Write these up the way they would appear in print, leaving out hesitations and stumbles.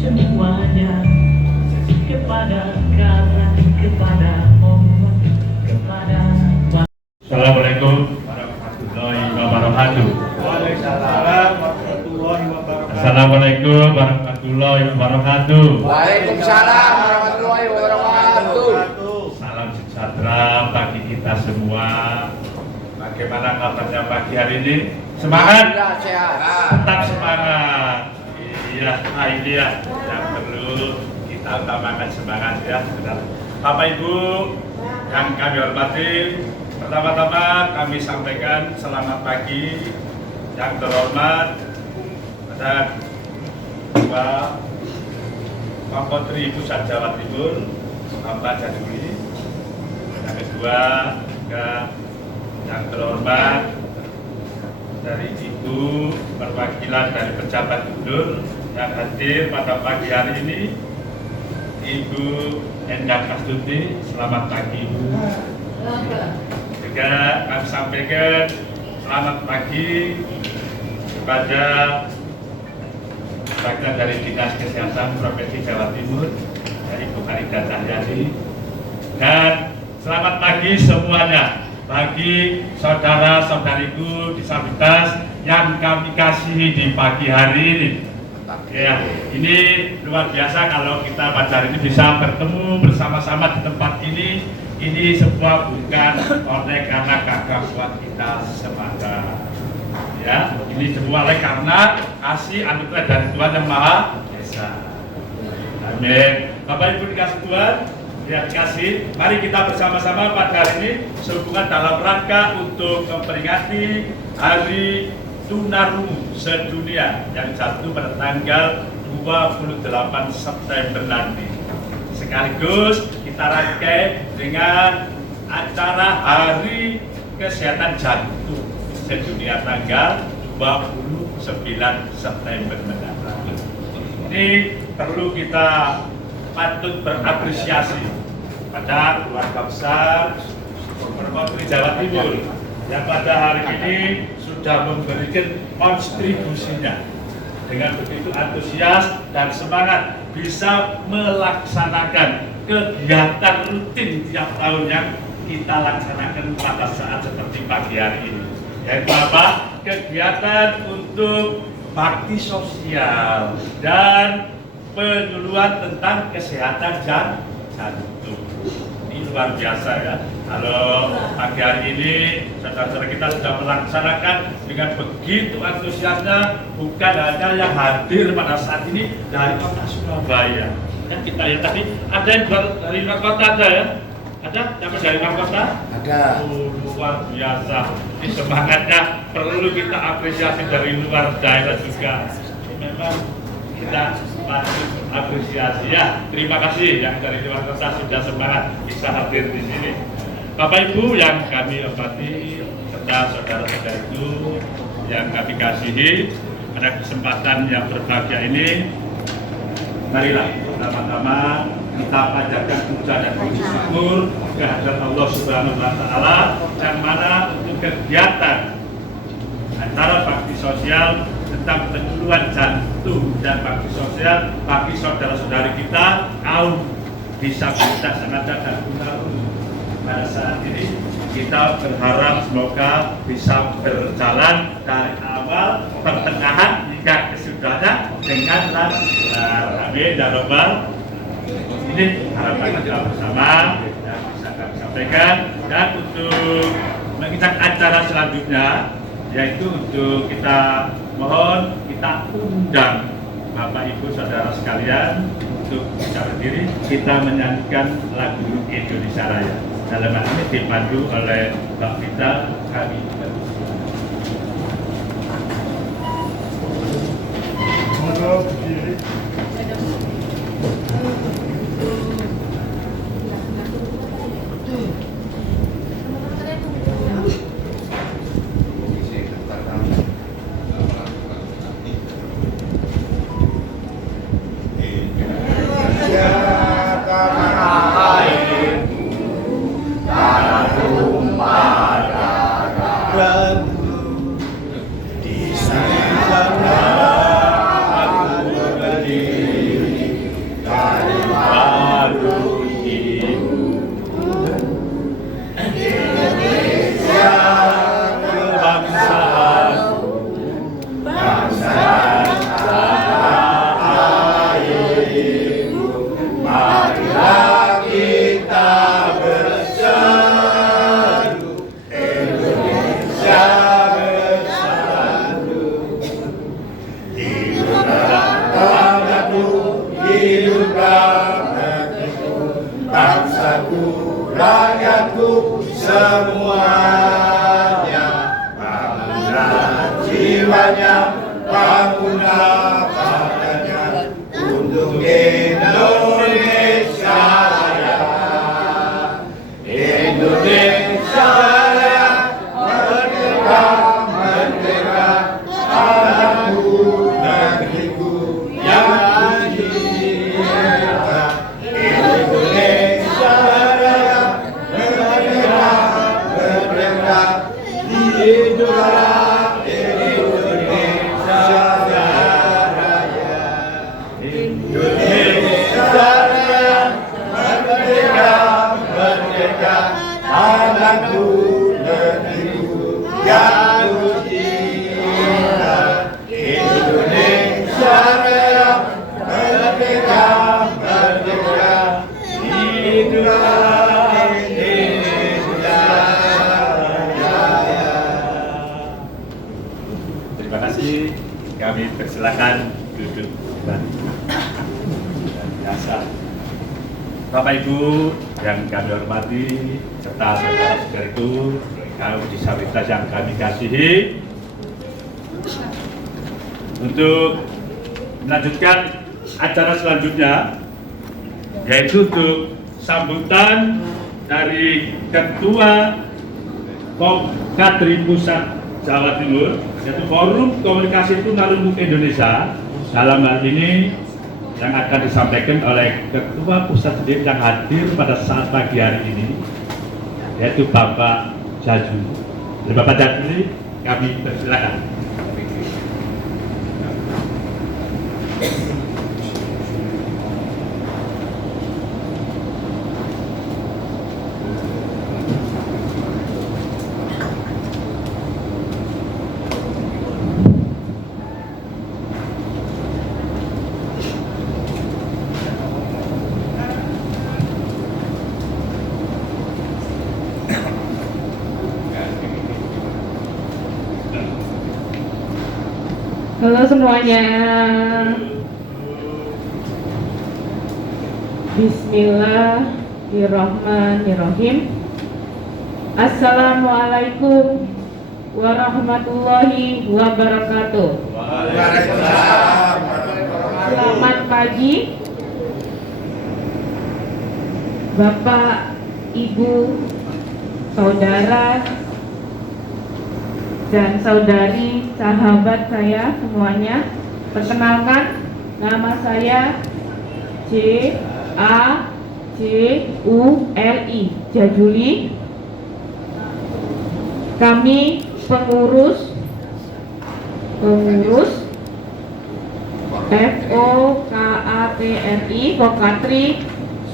Semuanya kepada Allah, kepada Allah, kepada Assalamualaikum warahmatullahi wabarakatuh. Waalaikumsalam warahmatullahi wabarakatuh. Assalamualaikum warahmatullahi wabarakatuh. Waalaikumsalam warahmatullahi wabarakatuh. Salam sejahtera bagi kita semua. Bagaimana kabarnya pagi hari ini? Semangat? Sehat. Tetap semangat. Iya, ini ya yang perlu kita utamakan, semangat ya. Bapak Ibu yang kami hormati, pertama-tama kami sampaikan selamat pagi yang terhormat pada Bapak Kapolri Pusat Jawa Timur, Bapak Jaduli. Yang kedua juga yang terhormat dari Ibu perwakilan dari pejabat gubernur yang hadir pada pagi hari ini, Ibu Endang Astuti. Selamat pagi Ibu. Juga kami sampaikan selamat pagi kepada bagian dari Dinas Kesehatan Provinsi Jawa Timur, Ibu Farida Cahyadi. Dan selamat pagi semuanya bagi saudara-saudariku disabilitas yang kami kasihi di pagi hari ini. Ya, ini luar biasa kalau kita pada hari ini bisa bertemu bersama-sama di tempat ini. Ini sebuah bukan oleh karena gagah kuat kita semata. Ya, ini semua oleh karena kasih anugerah dari Tuhan Yang Maha Esa. Amin. Bapak Ibu dikasih Tuhan, ya dikasih. Mari kita bersama-sama pada hari ini sehubungan dalam rangka untuk memperingati Hari Tunarungu Sedunia yang jatuh pada tanggal 28 September nanti. Sekaligus kita rangkai dengan acara Hari Kesehatan Jantung Sedunia tanggal 29 September mendatang. Ini perlu kita patut berapresiasi pada keluarga besar Provinsi Jawa Timur yang pada hari ini sudah memberikan kontribusinya dengan begitu antusias dan semangat bisa melaksanakan kegiatan rutin tiap tahun yang kita laksanakan pada saat seperti pagi hari ini, yaitu apa? Kegiatan untuk bakti sosial dan penyuluhan tentang kesehatan jantung. Ini luar biasa ya. Kalau pagi hari ini saudara-saudara kita sudah melaksanakan dengan begitu antusiasnya, bukan hanya yang hadir pada saat ini dari kota Surabaya. Kan kita ya tadi ada yang dari luar kota ada ya? Ada yang dari luar kota? Ada. Luar biasa. Ini semangatnya perlu kita apresiasi dari luar daerah juga. Memang kita patut apresiasi ya. Terima kasih yang dari luar kota sudah semangat bisa hadir di sini. Bapak Ibu yang kami hormati serta saudara-saudariku yang kami kasihi, pada kesempatan yang berbahagia ini, marilah pertama-tama kita panjatkan puja dan puji syukur kehadirat Allah Subhanahu wa Ta'ala yang mana untuk kegiatan acara bakti sosial tentang penyuluhan jantung dan bakti sosial bagi saudara-saudari kita kaum disabilitas yang ada dan tunarungu. Pada saat ini kita berharap semoga bisa berjalan dari awal, pertengahan hingga kesudahannya dengan lancar. Amin ya Rabbal. Ini harapan kita bersama yang bisa kami sampaikan. Dan untuk mengikuti acara selanjutnya, yaitu untuk kita mohon kita undang Bapak Ibu Saudara sekalian untuk bisa berdiri, kita menyanyikan lagu Indonesia Raya. dalam hal ini dipandu oleh Mbak Vita kami. Monggo berdiri. Bangsaku, rakyatku, semuanya bangunlah jiwanya, bangunlah badannya untuk Indonesia Raya. Indonesia Raya, merdeka, merdeka, tanahku, negeriku yang tercinta. Indonesia Raya, merdeka, merdeka, hiduplah Indonesia Raya. Indonesia Raya, merdeka, merdeka, tanahku, negeriku yang tercinta. Indonesia Raya, merdeka, merdeka, hiduplah Indonesia Raya. Terima kasih. Kami persilakan duduk dan biasa. Bapak Ibu yang kami hormati serta saudara-saudariku kaum disabilitas yang kami kasihi, untuk melanjutkan acara selanjutnya, yaitu untuk sambutan dari Ketua Kadri Pusat Jawa Timur, yaitu Forum Komunikasi Tunarungu Indonesia. Dalam hal ini yang akan disampaikan oleh Ketua Pusat sendiri yang hadir pada saat pagi hari ini, yaitu Bapak Jajuli. Bapak Jajuli, kami persilakan. Halo semuanya. Bismillahirrahmanirrahim. Assalamualaikum warahmatullahi wabarakatuh. Selamat pagi Bapak, Ibu, Saudara, dan saudari, sahabat saya semuanya. Perkenalkan, nama saya Jajuli, Jajuli. Kami pengurus FOKAPRI,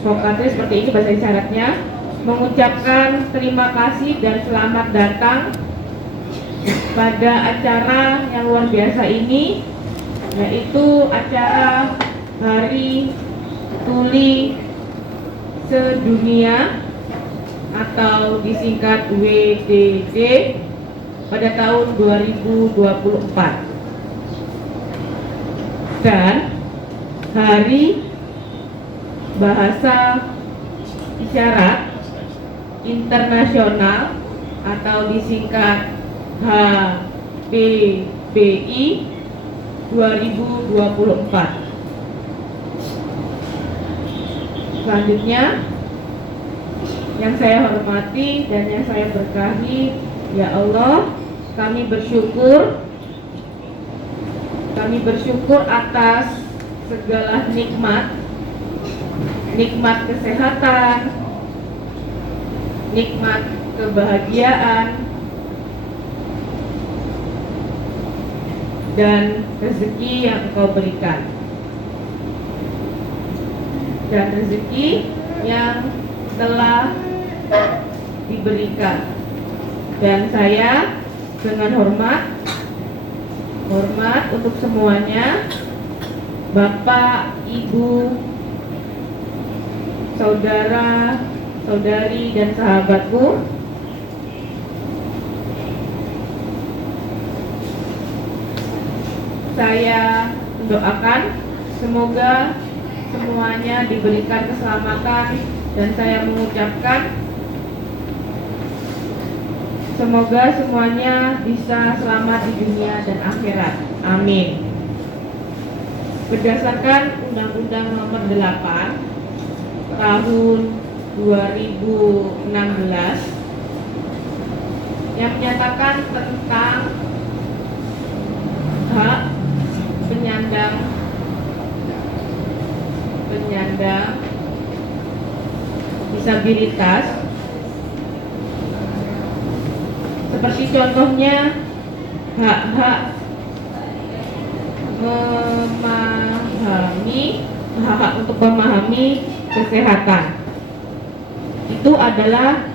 Fokatri seperti ini bahasa isyaratnya, mengucapkan terima kasih dan selamat datang pada acara yang luar biasa ini, yaitu acara Hari Tuli Sedunia atau disingkat WTD pada tahun 2024, dan Hari Bahasa Isyarat internasional atau disingkat HPBI 2024. Selanjutnya, yang saya hormati dan yang saya berkahi, ya Allah, kami bersyukur atas segala nikmat kesehatan, nikmat kebahagiaan, dan rezeki yang Engkau berikan, dan rezeki yang telah diberikan. Dan saya dengan hormat untuk semuanya, Bapak, Ibu, saudara, saudari, dan sahabatku, saya mendoakan semoga semuanya diberikan keselamatan, dan saya mengucapkan semoga semuanya bisa selamat di dunia dan akhirat. Amin. Berdasarkan Undang-Undang Nomor 8 Tahun 2016 yang menyatakan tentang hak penyandang disabilitas, seperti contohnya hak untuk memahami kesehatan. Itu adalah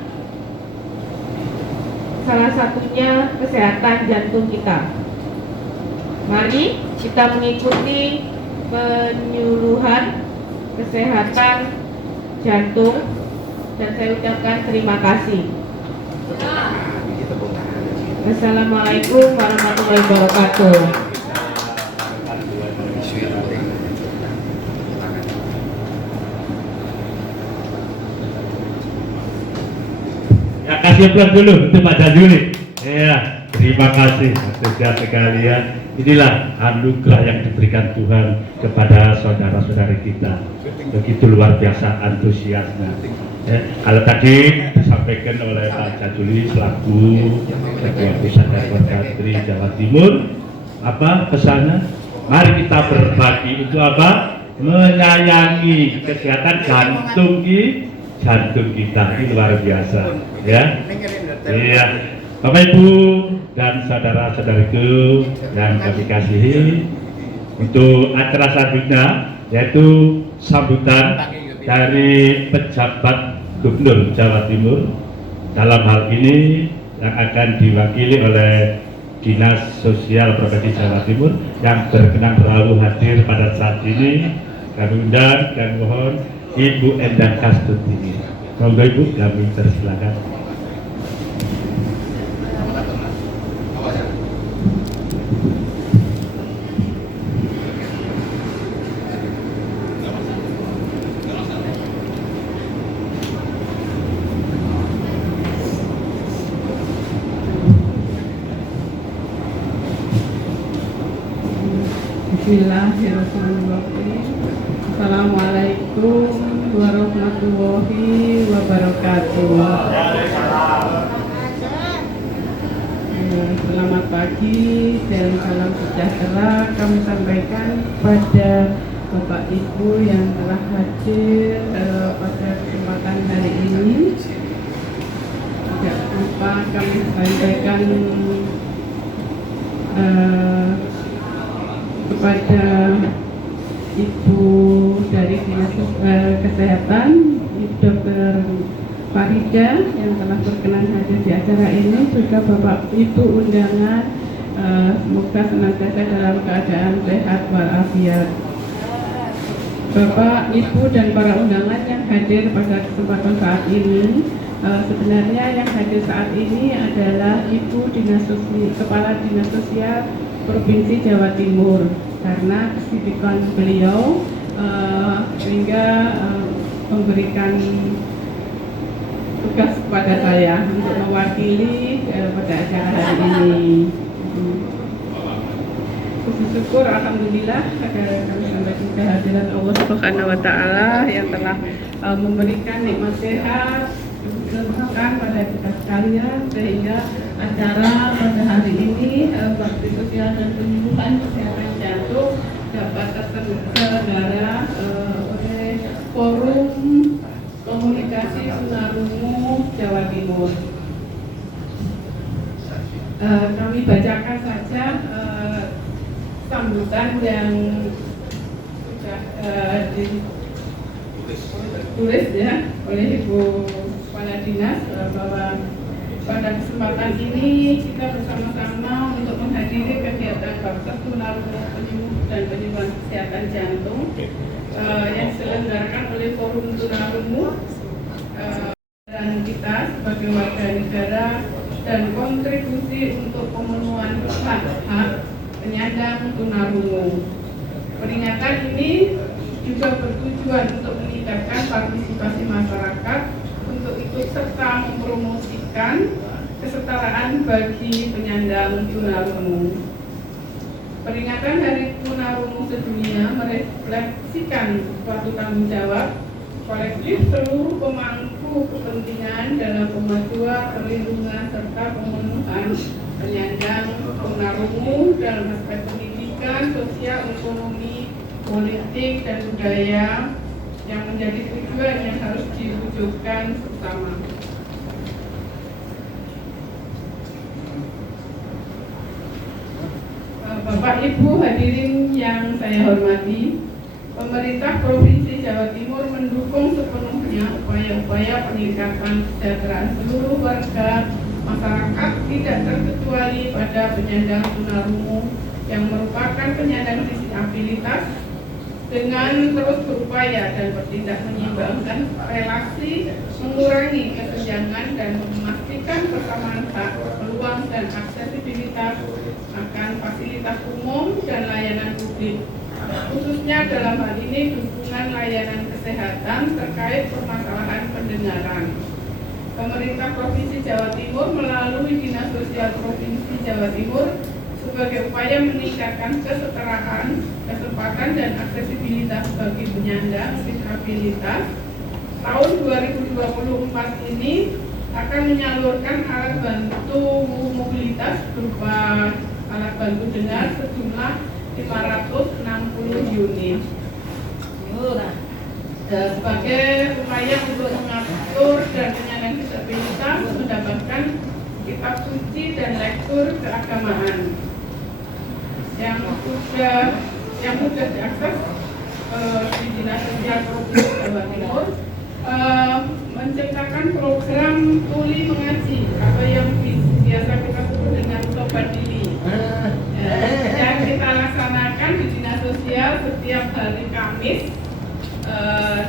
salah satunya kesehatan jantung kita. Mari kita mengikuti penyuluhan kesehatan jantung, dan saya ucapkan terima kasih. Assalamualaikum warahmatullahi wabarakatuh. Ya, kasih aplaus dulu untuk Pak Jajuli. Ya, terima kasih saudara sekalian. Inilah anugerah yang diberikan Tuhan kepada saudara-saudari kita. Begitu luar biasa antusiasnya. Kalau tadi disampaikan oleh Pak Jajuli selaku Ketua Pusat Advokasi Jawa Timur, apa pesannya? Mari kita berbagi untuk apa? Menyayangi kesehatan jantung kita. Ini luar biasa, ya. Iya. Bapak Ibu dan saudara-saudariku yang kami kasihi, untuk acara selanjutnya yaitu sambutan dari pejabat Gubernur Jawa Timur, dalam hal ini yang akan diwakili oleh Dinas Sosial Provinsi Jawa Timur yang berkenan berlalu hadir pada saat ini. Kami undang dan mohon Ibu Endang Kastuti. Monggo Ibu, kami persilakan. Bismillahirrahmanirrahim. Assalamualaikum warahmatullahi wabarakatuh. Selamat pagi dan salam sejahtera kami sampaikan pada Bapak Ibu yang telah hadir pada kesempatan hari ini. Tidak lupa kami sampaikan kepada Ibu dari Dinas Kesehatan, Dr. Farida yang telah berkenan hadir di acara ini, juga Bapak Ibu undangan, semoga senantiasa dalam keadaan sehat walafiat. Bapak, Ibu dan para undangan yang hadir pada kesempatan saat ini, sebenarnya yang hadir saat ini adalah Ibu Kepala Dinas Sosial Provinsi Jawa Timur, karena kesibukan beliau sehingga memberikan tugas kepada saya untuk mewakili pada acara hari ini. Puji syukur alhamdulillah kami sampaikan kehadiran Allah Subhanahu wa taala yang telah memberikan nikmat sehat keberkahan pada kita sekalian, sehingga acara pada hari ini bakti sosial dan penyembuhan kesehatan jantung dapat terselenggara oleh Forum Komunikasi Tunarungu Jawa Timur. Kami bacakan saja sambutan yang sudah ditulis ya oleh Ibu Kepala Dinas, bahwa pada kesempatan ini kita bersama-sama untuk menghadiri kegiatan bakti tunarungu penyembuh dan penyembuhan kesehatan jantung yang diselenggarakan oleh Forum Tunarungu dan kita sebagai warga negara dan kontribusi untuk pemenuhan hak penyandang tunarungu. Peringatan ini juga bertujuan untuk meningkatkan partisipasi masyarakat untuk ikut serta mempromosikan kesetaraan bagi penyandang tunarungu. Peringatan Hari Tunarungu Sedunia merefleksikan suatu tanggung jawab kolektif seluruh pemangku kepentingan dalam kemajuan, perlindungan, serta pemenuhan penyandang tunarungu dalam aspek pendidikan, sosial, ekonomi, politik, dan budaya yang menjadi tujuan yang harus diwujudkan bersama. Bapak Ibu hadirin yang saya hormati, pemerintah Provinsi Jawa Timur mendukung sepenuhnya upaya-upaya peningkatan kesejahteraan seluruh warga masyarakat, tidak terkecuali pada penyandang tunarungu yang merupakan penyandang disabilitas, dengan terus berupaya dan bertindak menyeimbangkan relasi, mengurangi kesenjangan dan memastikan persamaan hak, peluang dan aksesibilitas akan fasilitas umum dan layanan publik, khususnya dalam hal ini dukungan layanan kesehatan terkait permasalahan pendengaran. Pemerintah Provinsi Jawa Timur melalui Dinas Sosial Provinsi Jawa Timur sebagai upaya meningkatkan kesetaraan, kesempatan dan aksesibilitas bagi penyandang disabilitas, tahun 2024 ini akan menyalurkan alat bantu mobilitas berupa alat bantu dengar sejumlah 560 unit. Sebagai upaya untuk mengatur dan penyandang disabilitas mendapatkan kitab suci dan lektur keagamaan yang sudah diakses di Dinas Sosial Provinsi Jawa Timur, menciptakan program tuli mengaji atau yang biasa kita sebut dengan Sobat Dili, yang kita laksanakan di Dinas Sosial setiap hari Kamis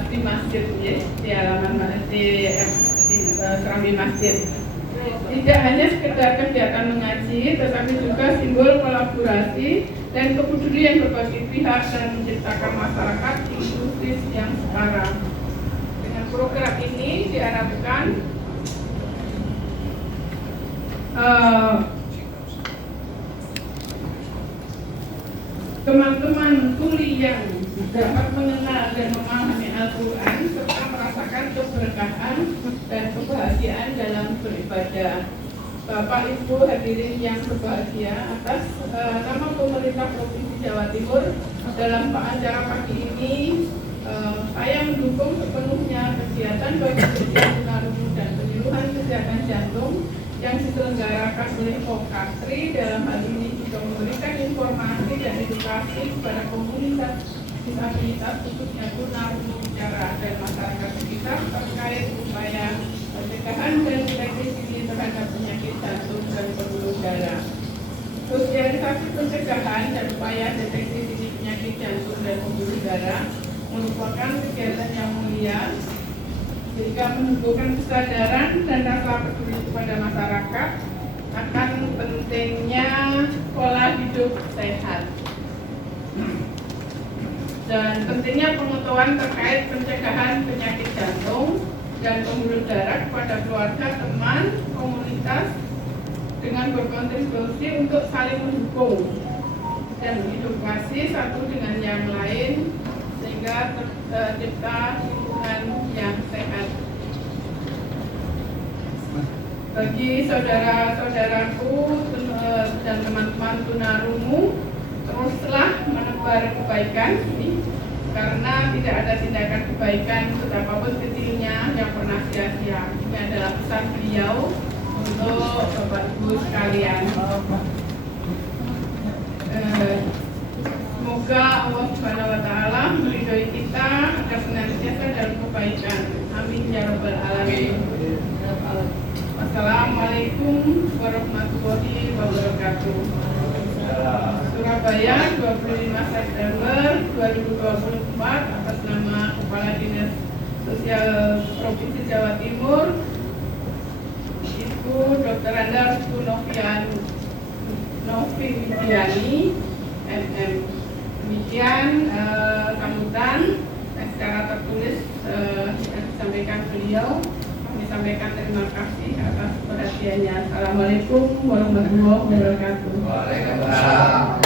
di masjid, di halaman di serambi masjid. Tidak hanya sekedar kegiatan mengaji, tetapi juga simbol kolaborasi dan kepedulian berbagai pihak dan menciptakan masyarakat inklusif yang setara. Dengan program ini diharapkan teman-teman tuli yang dapat mengenal dan memahami Al-Quran serta merasakan keberkahan dan kebahagiaan dalam beribadah. Bapak Ibu hadirin yang berbahagia, atas nama pemerintah Provinsi Jawa Timur dalam acara pagi ini saya mendukung sepenuhnya kegiatan bagi tunarungu dan penyuluhan kesehatan jantung yang diselenggarakan oleh Pokatri. Dalam hal ini juga memberikan informasi dan edukasi kepada komunitas disabilitas khususnya tunarungu bicara dan masyarakat sekitar terkait upaya pencegahan dan deteksi dini terhadap penyakit jantung dan pembuluh darah. Sosialisasi pencegahan dan upaya deteksi dini penyakit jantung dan pembuluh darah merupakan kegiatan yang mulia sehingga menumbuhkan kesadaran dan rasa peduli kepada masyarakat akan pentingnya pola hidup sehat dan pentingnya pengetahuan terkait pencegahan penyakit jantung dan pembuluh darah kepada keluarga, teman, komunitas dengan berkontribusi untuk saling mendukung dan edukasi satu dengan yang lain sehingga tercipta lingkungan yang sehat. Bagi saudara-saudaraku dan teman-teman tunarungu, teruslah menebar kebaikan karena tidak ada tindakan kebaikan betapapun kecilnya yang pernah sia-sia. Ini adalah pesan beliau untuk Bapak Ibu sekalian. Semoga Allah Subhanahu wa Ta'ala meridhoi kita agar senantiasa dalam kebaikan. Amin ya rabbal alamin. Assalamualaikum warahmatullahi wabarakatuh. Surabaya, 25 September 2024, atas nama Kepala Dinas Sosial Provinsi Jawa Timur, Ibu Dr. Andarstu Novi Widiani, MM. Demikian sambutan secara tertulis yang disampaikan beliau. Kami sampaikan terima kasih atas perhatiannya. Assalamualaikum warahmatullahi wabarakatuh. Waalaikumsalam.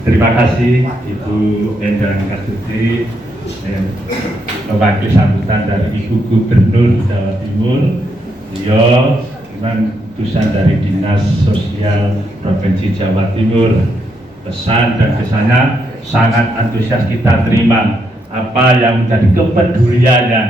Terima kasih Ibu Endang Kastuti mewakili sambutan dari Ibu Gubernur Jawa Timur. Beliau memang utusan dari Dinas Sosial Provinsi Jawa Timur. Pesan dan kesannya sangat antusias kita terima. Apa yang menjadi kepeduliannya,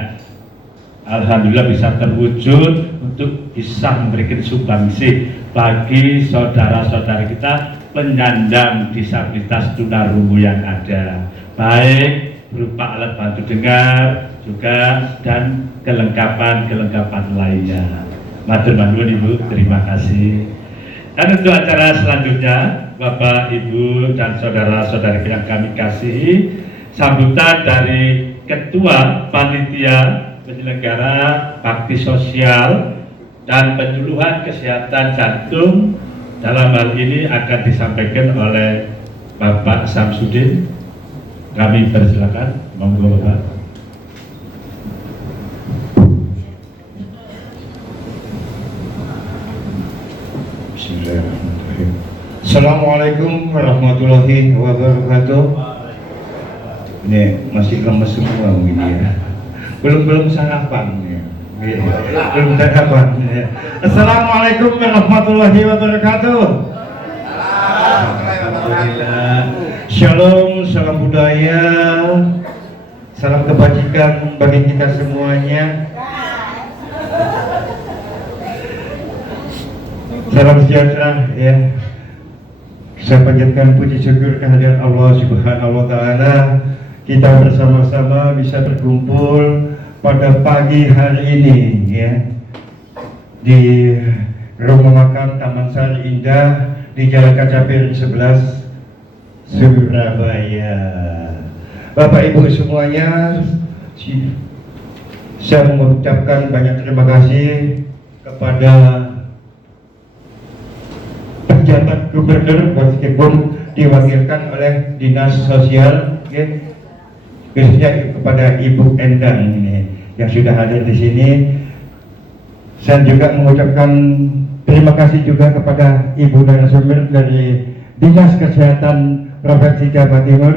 alhamdulillah bisa terwujud untuk bisa memberikan sumbangsi bagi saudara-saudara kita penyandang disabilitas tunarungu yang ada, baik berupa alat bantu dengar juga dan kelengkapan lainnya. Matur nuwun Ibu, terima kasih. Dan untuk acara selanjutnya, Bapak, Ibu, dan saudara-saudari yang kami kasihi, sambutan dari Ketua Panitia Penyelenggara Bakti Sosial dan Penyuluhan Kesehatan Jantung dalam hal ini akan disampaikan oleh Bapak Samsudin. Kami persilakan, monggo Bapak. Bismillahirrahmanirrahim. Assalamualaikum warahmatullahi wabarakatuh. Ini masih lemes semua ini ya. Belum sarapan ya. Belum sarapan ya. Assalamualaikum warahmatullahi wabarakatuh. Alhamdulillah. Shalom, salam budaya, salam kebajikan bagi kita semuanya. Salam sejahtera ya. Saya panjatkan puji syukur kehadirat Allah Subhanahu wa Ta'ala. Kita bersama-sama bisa berkumpul pada pagi hari ini ya di Rumah Makan Taman Sari Indah di Jalan Kaca Piring 11 Surabaya. Bapak Ibu semuanya, saya mengucapkan banyak terima kasih kepada penjabat gubernur meskipun diwakilkan oleh Dinas Sosial ya, khususnya kepada Ibu Endang ini yang sudah hadir di sini. Saya juga mengucapkan terima kasih juga kepada Ibu narasumber dari Dinas Kesehatan Provinsi Jawa Timur,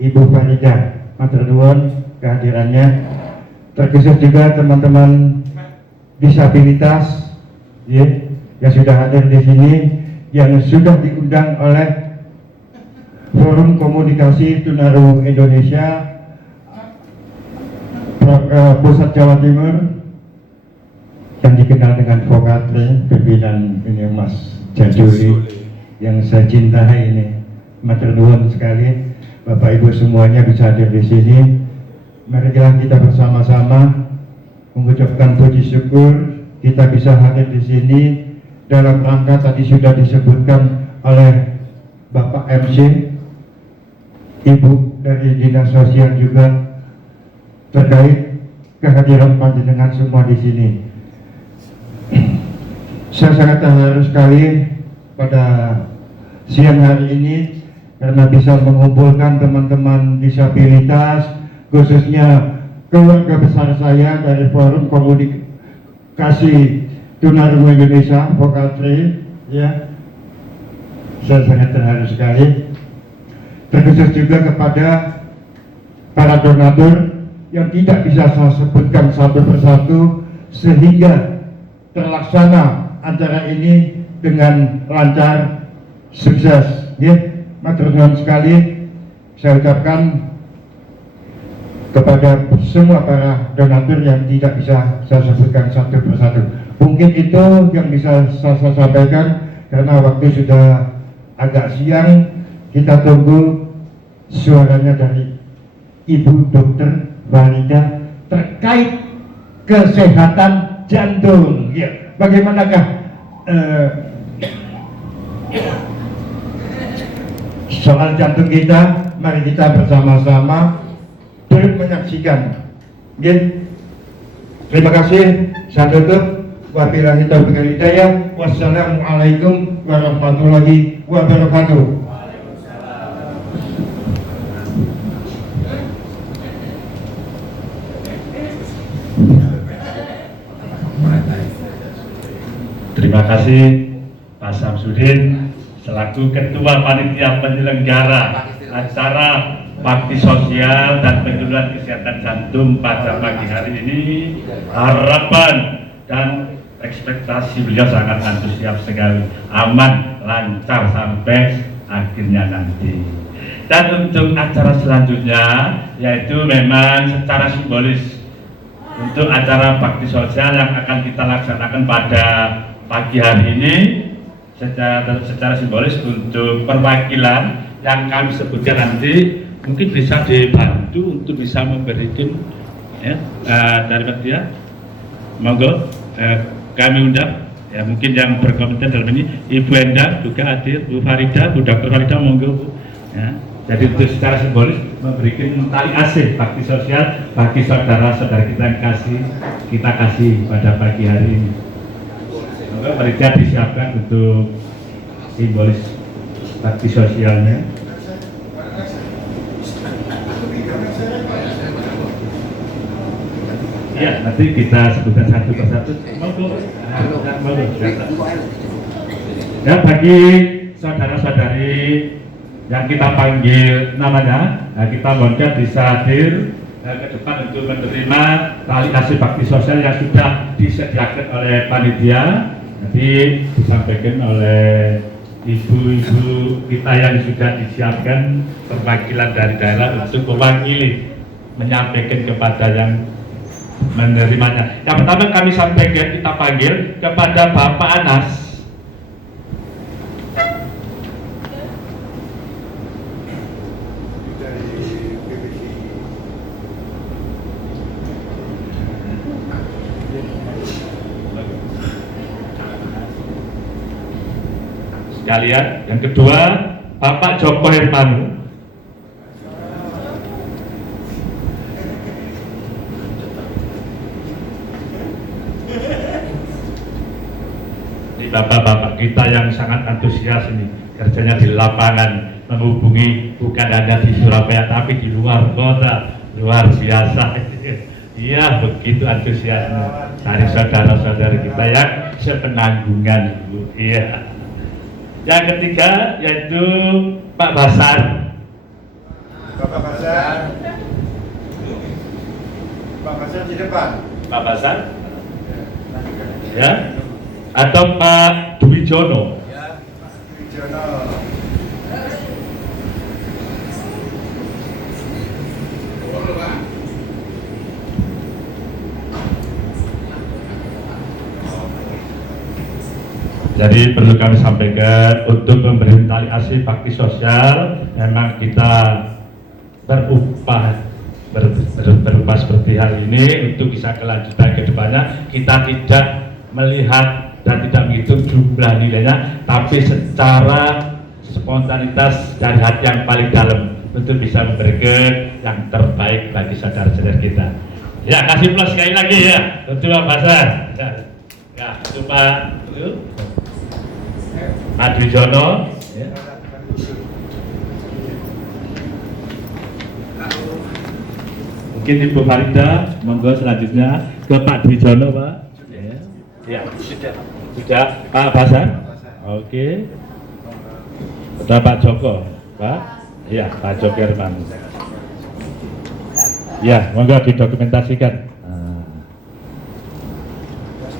Ibu Farida. Matur nuwun kehadirannya. Terkhusus juga teman-teman disabilitas ya, yang sudah hadir di sini, yang sudah diundang oleh Forum Komunikasi Tunarungu Indonesia Pusat Jawa Timur yang dikenal dengan Vokatre, pimpinan ini Mas Jaduli yang saya cintai ini. Matur nuwun sekali Bapak Ibu semuanya bisa hadir di sini. Marilah kita bersama-sama mengucapkan puji syukur kita bisa hadir di sini dalam rangka tadi sudah disebutkan oleh Bapak MC, Ibu dari Dinas Sosial juga terkait kehadiran panjenengan semua di sini. Saya sangat terharu sekali pada siang hari ini karena bisa mengumpulkan teman-teman disabilitas, khususnya keluarga besar saya dari Forum Komunikasi Tunarungu Indonesia, Vokatri, ya. Saya sangat terharu sekali. Terkhusus juga kepada para donatur yang tidak bisa saya sebutkan satu persatu sehingga terlaksana acara ini dengan lancar, sukses. Ya, matur nuwun sekali saya ucapkan kepada semua para donatur yang tidak bisa saya sebutkan satu persatu. Mungkin itu yang bisa saya sampaikan karena waktu sudah agak siang. Kita tunggu suaranya dari Ibu Dokter Farida terkait kesehatan jantung. Ya, bagaimanakah soal jantung kita? Mari kita bersama-sama turut menyaksikan. Ya. Terima kasih. Saya tutup. Wabillahi taufiq wal hidayah. Wassalamualaikum warahmatullahi wabarakatuh. Terima kasih Pak Samsudin selaku Ketua Panitia Penyelenggara acara bakti sosial dan penyuluhan kesehatan jantung pada pagi hari ini. Harapan dan ekspektasi beliau sangat antusias sekali, aman, lancar sampai akhirnya nanti. Dan untuk acara selanjutnya yaitu memang secara simbolis untuk acara bakti sosial yang akan kita laksanakan pada pagi hari ini secara simbolis untuk perwakilan yang kami sebutkan nanti mungkin bisa dibantu untuk bisa memberikan ya, dari media. Monggo kami undang ya, mungkin yang berkomentar dalam ini Ibu Endang juga hadir, Bu Farida, Bu Dr. Farida, monggo ya. Jadi untuk secara simbolis memberikan tali asih bakti sosial bagi saudara-saudara kita yang kita kasih pada pagi hari ini. Monggo Farida disiapkan untuk simbolis bakti sosialnya. Iya, nanti kita sebutkan satu persatu. Monggo. Ya, bagi saudara-saudari yang kita panggil namanya, nah kita mohonkan bisa hadir ke depan untuk menerima tali kasih bakti sosial yang sudah disediakan oleh panitia. Nanti disampaikan oleh ibu-ibu kita yang sudah disiapkan perwakilan dari daerah untuk mewakili menyampaikan kepada yang menerimanya. Yang pertama kami sampaikan, kita panggil kepada Bapak Anas. Sekalian, yang kedua Bapak Joko Hermanu. Bapak-bapak kita yang sangat antusias ini kerjanya di lapangan, menghubungi bukan hanya di Surabaya tapi di luar kota, luar biasa. Iya, begitu antusiasnya dari saudara-saudari kita yang sepenanggungan, Bu. Iya. Yang ketiga yaitu Pak Basar. Bapak Basar. Pak Basar di depan. Pak Basar. Ya. Atau Pak Dwi Jono. Ya, Dwi Jono. Jadi perlu kami sampaikan untuk memberi tali asih bakti sosial memang kita berupah seperti hal ini untuk bisa kelanjutan ke depannya. Kita tidak melihat dan tidak menghitung jumlah nilainya, tapi secara spontanitas dari hati yang paling dalam untuk bisa memberikan yang terbaik bagi saudara-saudara kita. Ya, kasih plus sekali lagi ya untuk Pak Basar. Ya, untuk Pak Dwijono. Ya. Mungkin Ibu Farida, monggo selanjutnya ke Pak Dwijono, Pak. Ya, sudah Pak Basar. Oke. Sudah Pak Joko, Pak. Ya, Pak Joko Herman. Ya, monggo didokumentasikan.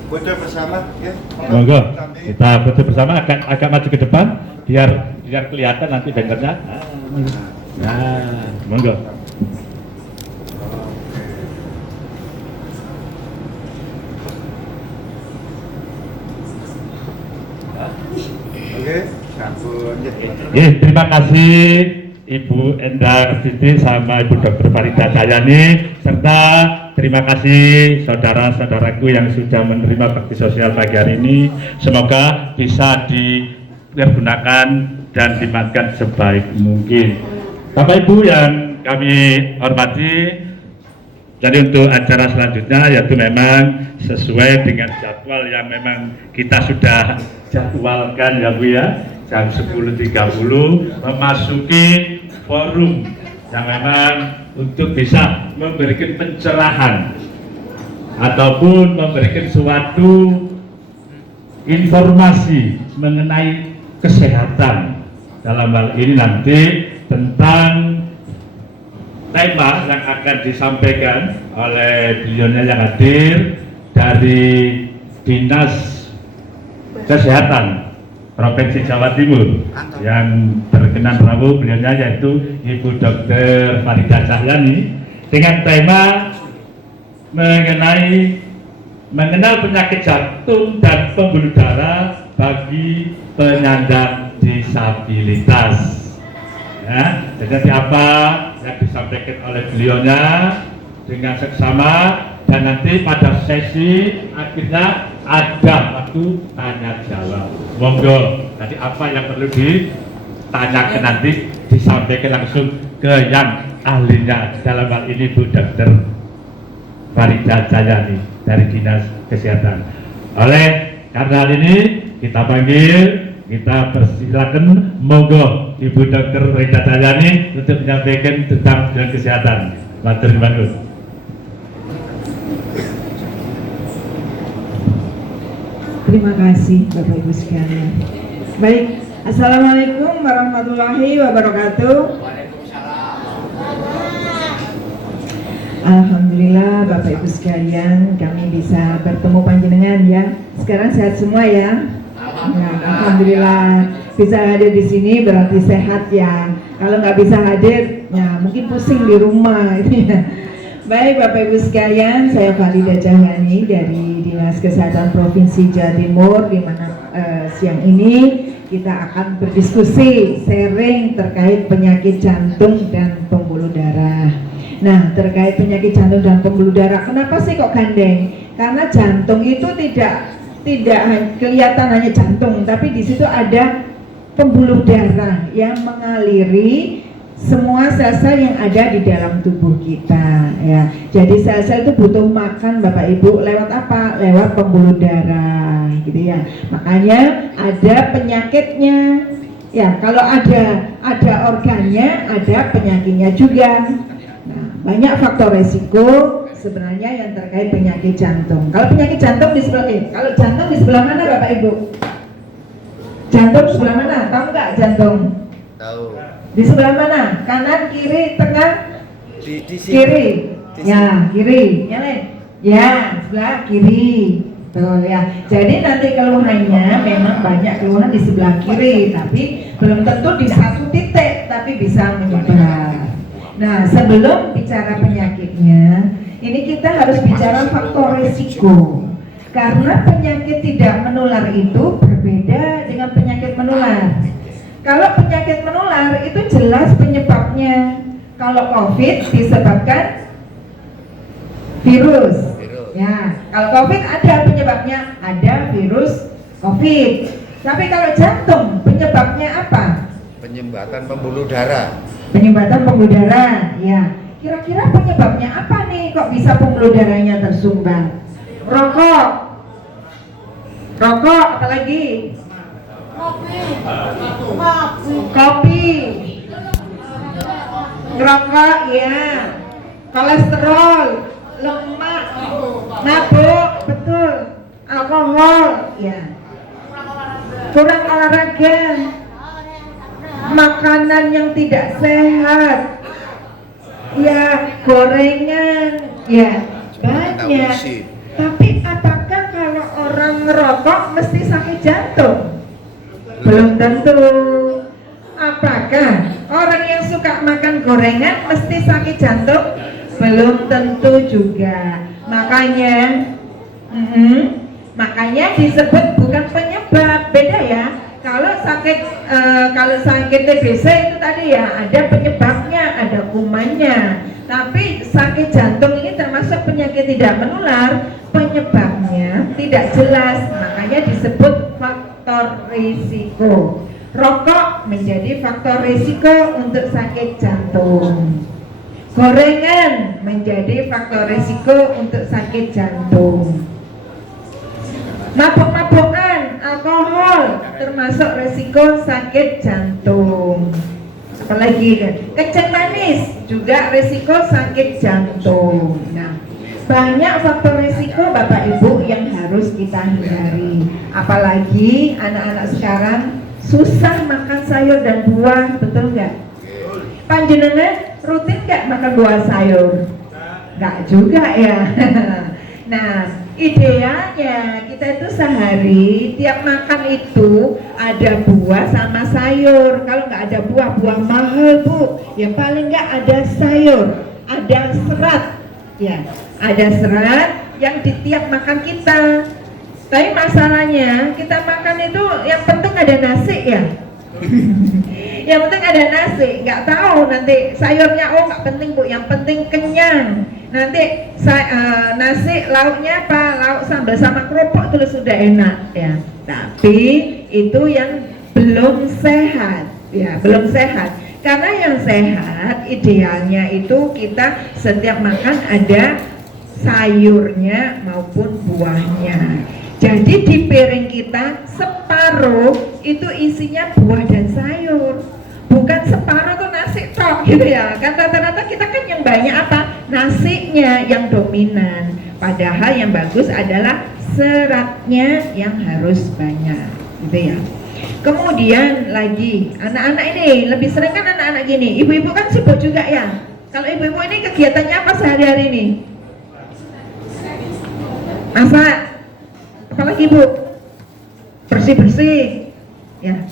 Foto bersama ya. Monggo kita foto bersama, agak maju ke depan biar kelihatan nanti bannernya. Nah, monggo. Oke, sampun. Terima kasih Ibu Endang Siti sama Ibu Dr. Farida Dayani, serta terima kasih saudara-saudaraku yang sudah menerima bakti sosial pagi hari ini. Semoga bisa dipergunakan dan dimanfaatkan sebaik mungkin. Bapak Ibu yang kami hormati, jadi untuk acara selanjutnya yaitu memang sesuai dengan jadwal yang memang kita sudah jadwalkan ya Bu ya, jam 10.30 memasuki forum yang memang untuk bisa memberikan pencerahan ataupun memberikan suatu informasi mengenai kesehatan. Dalam hal ini nanti tentang tema yang akan disampaikan oleh beliaunya yang hadir dari Dinas Kesehatan Provinsi Jawa Timur yang berkenan Prabu beliaunya yaitu Ibu Dr. Farida Cahyani dengan tema mengenal penyakit jantung dan pembuluh darah bagi penyandang disabilitas. Ya, jadi apa yang disampaikan oleh beliaunya dengan seksama, dan nanti pada sesi akhirnya ada waktu tanya jawab. Monggo, nanti apa yang perlu ditanyakan nanti disampaikan langsung ke yang ahlinya, dalam hal ini Bu Dr. Farida Cahyani dari Dinas Kesehatan. Oleh karena hal ini kita panggil, kita persilakan monggo Ibu Dr. Farida Cahyani untuk menyampaikan tentang kesehatan. Matur nuwun. Terima kasih Bapak Ibu sekalian. Baik, Assalamualaikum warahmatullahi wabarakatuh. Alhamdulillah Bapak Ibu sekalian, kami bisa bertemu panjenengan ya. Sekarang sehat semua ya. Ya, alhamdulillah bisa hadir di sini berarti sehat ya. Kalau nggak bisa hadir, ya mungkin pusing di rumah. Baik Bapak Ibu sekalian, saya Farida Cahyani dari Dinas Kesehatan Provinsi Jawa Timur, di mana siang ini kita akan berdiskusi sharing terkait penyakit jantung dan pembuluh darah. Nah, terkait penyakit jantung dan pembuluh darah, kenapa sih kok gandeng? Karena jantung itu tidak kelihatan hanya jantung, tapi di situ ada pembuluh darah yang mengaliri semua sel-sel yang ada di dalam tubuh kita ya. Jadi sel-sel itu butuh makan Bapak Ibu lewat apa? Lewat pembuluh darah gitu ya. Makanya ada penyakitnya. Ya, kalau ada organnya, ada penyakitnya juga. Nah, banyak faktor resiko sebenarnya yang terkait penyakit jantung. Kalau penyakit jantung di sebelah kalau jantung di sebelah mana Bapak Ibu? Jantung sebelah mana? Tahu nggak jantung? Tahu. Di sebelah mana? Kanan, kiri, tengah? Di kiri. Ya, kiri. Ya, sebelah kiri. Betul ya. Jadi nanti keluhannya memang banyak keluhan di sebelah kiri, tapi belum tentu di satu titik, tapi bisa menyebar. Nah, sebelum bicara penyakitnya, ini kita harus bicara faktor risiko. Karena penyakit tidak menular itu berbeda dengan penyakit menular. Kalau penyakit menular itu jelas penyebabnya. Kalau COVID disebabkan virus. Ya, kalau COVID ada penyebabnya, ada virus COVID. Tapi kalau jantung penyebabnya apa? Penyumbatan pembuluh darah. Penyumbatan pembuluh darah, ya. Kira-kira penyebabnya apa nih kok bisa pembuluh darahnya tersumbat? Rokok, apalagi? Kopi, ngerokok, ya. Kolesterol, lemak, mabuk, betul. Alkohol, ya. Kurang olahraga, makanan yang tidak sehat, ya, gorengan, ya, banyak. Tapi apakah kalau orang ngerokok mesti sakit jantung? Belum tentu. Apakah orang yang suka makan gorengan mesti sakit jantung? Belum tentu juga. Makanya disebut bukan penyebab, beda ya. Kalau sakit TBC itu tadi ya ada penyebabnya, ada kumannya. Tapi sakit jantung ini termasuk penyakit tidak menular, penyebabnya tidak jelas, makanya disebut faktor risiko. Rokok menjadi faktor risiko untuk sakit jantung. Gorengan menjadi faktor risiko untuk sakit jantung. Mabuk-mabukan, alkohol termasuk risiko sakit jantung. Apalagi kan, kencing manis juga risiko sakit jantung. Nah, banyak faktor risiko Bapak Ibu yang harus kita hindari. Apalagi anak-anak sekarang susah makan sayur dan buah, betul nggak? Panjenengan rutin nggak makan buah sayur? Nggak juga ya. Nah, idealnya kita itu sehari tiap makan itu ada buah sama sayur. Kalau nggak ada buah mahal Bu. Ya paling nggak ada sayur, ada serat. Ya, ada serat yang di tiap makan kita. Tapi masalahnya kita makan itu yang penting ada nasi ya. Yang penting ada nasi, nggak tahu nanti sayurnya nggak penting Bu, yang penting kenyang. Nanti nasi lauknya apa? Lauk sambal sama kerupuk itu sudah enak ya. Tapi itu yang belum sehat ya, belum sehat. Karena yang sehat idealnya itu kita setiap makan ada sayurnya maupun buahnya. Jadi di piring kita separuh itu isinya buah dan sayur, bukan separuh tuh nasi tok gitu ya. Kan rata-rata kita kan yang banyak apa? Nasinya yang dominan. Padahal yang bagus adalah seratnya yang harus banyak, gitu ya. Kemudian lagi anak-anak ini lebih sering kan anak-anak gini. Ibu-ibu kan sibuk juga ya. Kalau ibu-ibu ini kegiatannya apa sehari-hari ini? Masak. Apalagi Bu? Bersih-bersih ya.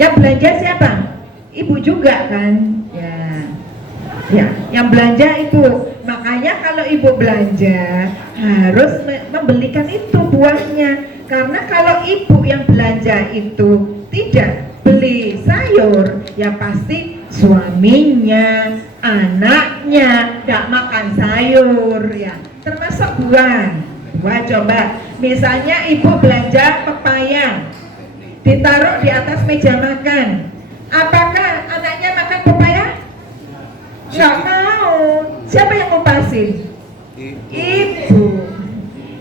Yang belanja siapa? Ibu juga kan ya. Ya, yang belanja ibu. Makanya kalau ibu belanja harus membelikan itu buahnya. Karena kalau ibu yang belanja itu tidak beli sayur, ya pasti suaminya, anaknya tidak makan sayur ya. Termasuk buah. Wah, coba misalnya ibu belanja pepaya ditaruh di atas meja makan, apakah anaknya makan pepaya? Nggak mau. Siapa yang ngupasin?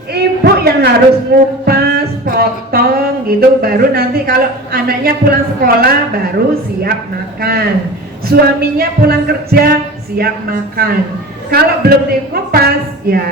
Ibu yang harus ngupas, potong gitu, baru nanti kalau anaknya pulang sekolah baru siap makan, suaminya pulang kerja siap makan. Kalau belum dikupas, ya